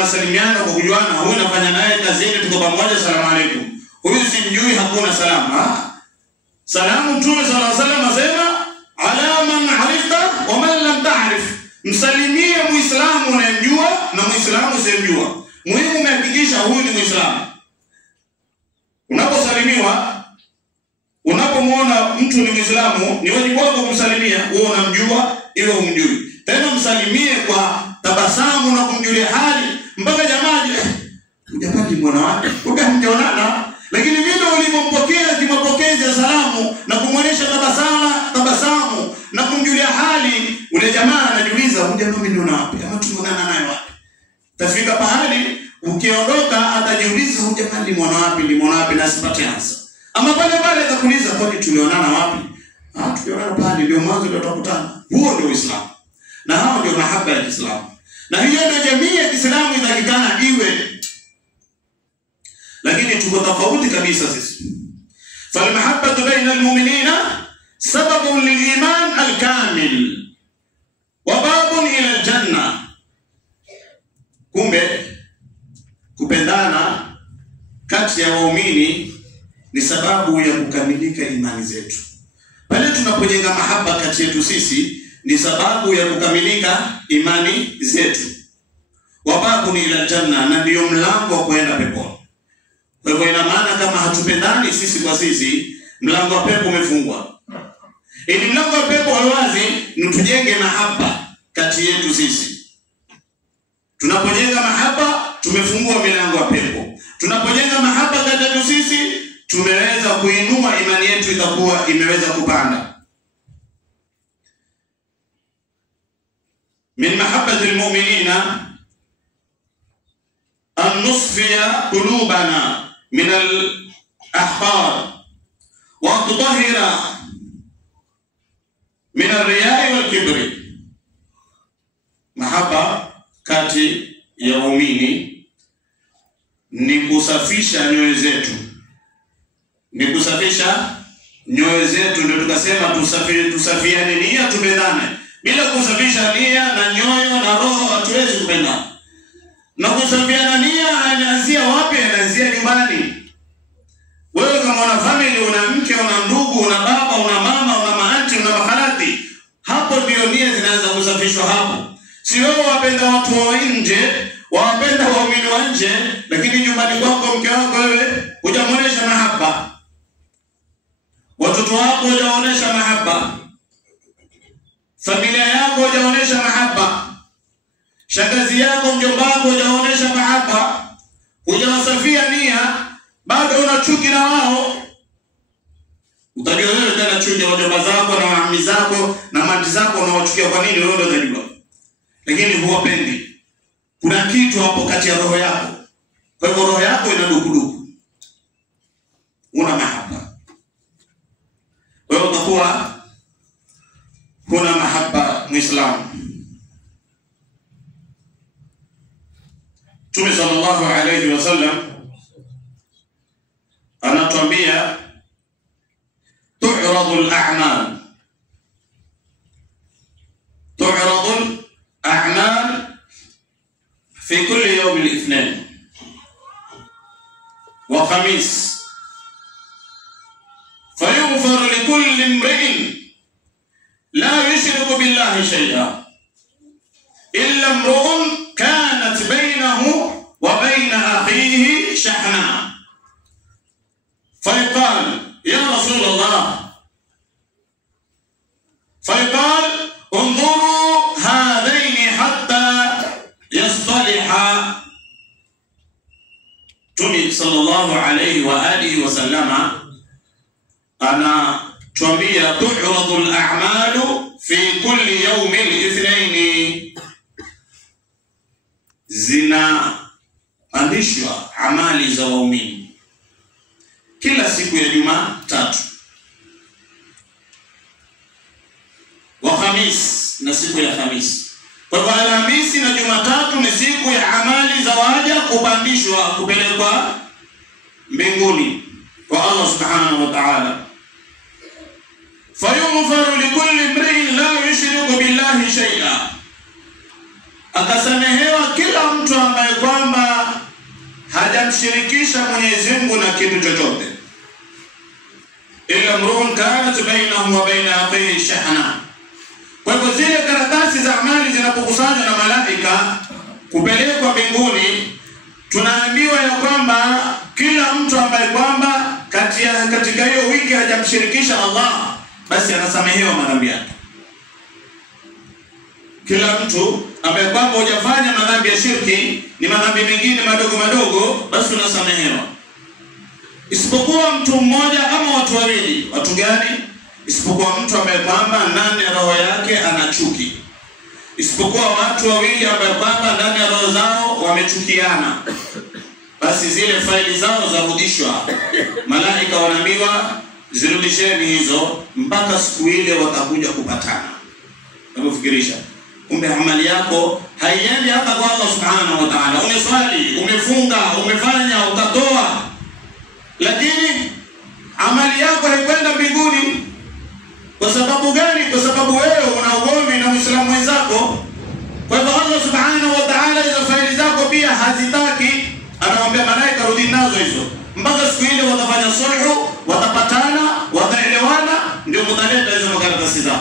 tunasalimiana kwa kujuana, huyu nafanya naye kazini tuko pamoja, salamu alaykum. Huyu simjui, hakuna salamu. Salamu Mtume sallallahu alaihi wasallam asema ala man arifta wa man lam ta'rif. Msalimie Muislamu unayemjua na Muislamu usiyemjua. Muhimu umehakikisha huyu ni Muislamu. Unaposalimiwa, unapomwona mtu ni Muislamu, ni wajibu wako kumsalimia, wewe unamjua iwe humjui. Tena msalimie kwa tabasamu na kumjulia hali mpaka jamaa hujapati mwana wake, ukamjonana, lakini vile ulivyompokea kimapokezi ya salamu na kumwonyesha tabasamu na kumjulia hali, ule jamaa anajiuliza huyu jamaa mimi ndo wapi ama tumeonana naye wapi. Tafika pahali ukiondoka atajiuliza huyu jamaa ni mwana wapi na asipate answer. Ama pale atakuuliza kwani tulionana wapi? Tulionana pale ndio mwanzo ndio tutakutana. Huo ndio Uislamu. Na hao ndio mahaba ya Kiislamu. Na hiyo ndio jamii ya Kiislamu inatakikana iwe. Lakini tuko tofauti kabisa sisi. Falmahabbatu baina almu'minina sababun liliman alkamil wa babun ila aljanna. Kumbe kupendana kati ya waumini ni sababu ya kukamilika imani zetu. Pale tunapojenga mahaba kati yetu sisi ni sababu ya kukamilika imani zetu. Wababu ni ila janna, na ndio mlango wa kwenda peponi. Kwa hivyo ina maana kama hatupendani sisi kwa sisi, mlango wa pepo umefungwa. Ili mlango wa pepo wazi ni tujenge mahaba kati yetu sisi. Tunapojenga mahaba tumefungua milango ya pepo. Tunapojenga mahaba kati yetu sisi tumeweza kuinua imani yetu, itakuwa imeweza kupanda. Min mahabbati almu'minina an nusfiya qulubana min al-ahbar wa tutahhira min ar-riya'i wal-kibri. Mahaba kati ya waumini ni kusafisha nyoyo zetu. Ni kusafisha nyoyo zetu, ndio tukasema tusafiane nia tupendane. Bila kusafisha nia na nyoyo na roho hatuwezi kupendana. Na kusafiana nia anaanzia wapi? Anaanzia nyumbani. Wewe kama una family, una mke, una ndugu, una baba, una mama, una maanti, una maharati, hapo ndio nia zinaanza kusafishwa hapo. Si wewe wapenda watu wa nje, wapenda waumini wa nje, lakini nyumbani kwako mke wako wewe hujamuonesha mahaba. Watoto wako hujaonesha mahaba. Familia yako hujaonesha mahaba. Shangazi yako, mjomba wako hujaonesha mahaba. Hujawasafia nia, bado una chuki na wao. Utajua wewe tena chuki na wajomba zako na mami zako na mati zako unawachukia kwa nini wewe ndio unajua. Lakini huwapendi. Kuna kitu hapo kati ya roho yako. Kwa hivyo roho yako ina dukuduku. Una mahaba. Wewe utakuwa huna mahaba Muislamu. Mtume sallallahu alayhi wasallam anatuambia tu'radu al-a'mal. Tu'radu al-a'mal fi kulli yawm al-ithnain wa khamis. فيغفر لكل امرئ لا يشرك بالله شيئا إلا امرؤ كانت بينه وبين أخيه شحناء. فيقال يا رسول الله، فيقال انظروا هذين حتى يصطلحا. تمي صلى الله عليه وآله وسلم أنا توambia tu'radu al-a'malu fi kulli yawm al-ithnain. Zinaandishwa amali za waumini kila siku ya Jumatatu wa Khamis, na siku ya Khamis. Kwa hivyo Alhamisi na Jumatatu ni siku ya amali za waja kupandishwa kupelekwa mbinguni kwa Allah subhanahu wa ta'ala. فيغفر لكل امرئ لا يشرك بالله شيئا. Akasamehewa kila mtu ambaye hajamshirikisha Mwenyezi Mungu na kitu chochote. Illa mruun kanat bainahu wa baina akhihi shahna. Kwa hivyo zile karatasi za amali zinapokusanywa na malaika kupelekwa mbinguni, tunaambiwa ya kwamba kila mtu ambaye kwamba katika hiyo wiki hajamshirikisha Allah, basi anasamehewa madhambi yake. Kila mtu ambaye kwamba hujafanya madhambi ya shirki, ni madhambi mengine madogo madogo, basi unasamehewa. Isipokuwa mtu mmoja ama watu wawili. Watu gani? Isipokuwa mtu ambaye kwamba ndani ya roho yake ana chuki. Isipokuwa watu wawili ambaye kwamba ndani ya roho zao wamechukiana, basi zile faili zao zarudishwa. Malaika wanaambiwa zirudisheni hizo mpaka siku ile watakuja kupatana. Unafikirisha, kumbe amali yako haiendi hata kwa Allah subhanahu wa ta'ala. Umeswali, umefunga, umefanya, utatoa, lakini amali yako haikwenda mbinguni. Kwa sababu gani? Kwa sababu wewe una ugomvi na Muislamu wenzako. Kwa hivyo Allah subhanahu wa ta'ala hizo faili zako pia hazitaki. Anawaambia malaika rudi nazo hizo mpaka siku ile watafanya sulhu, watapatana, wataelewana, ndio mtaleta hizo makaratasi zao.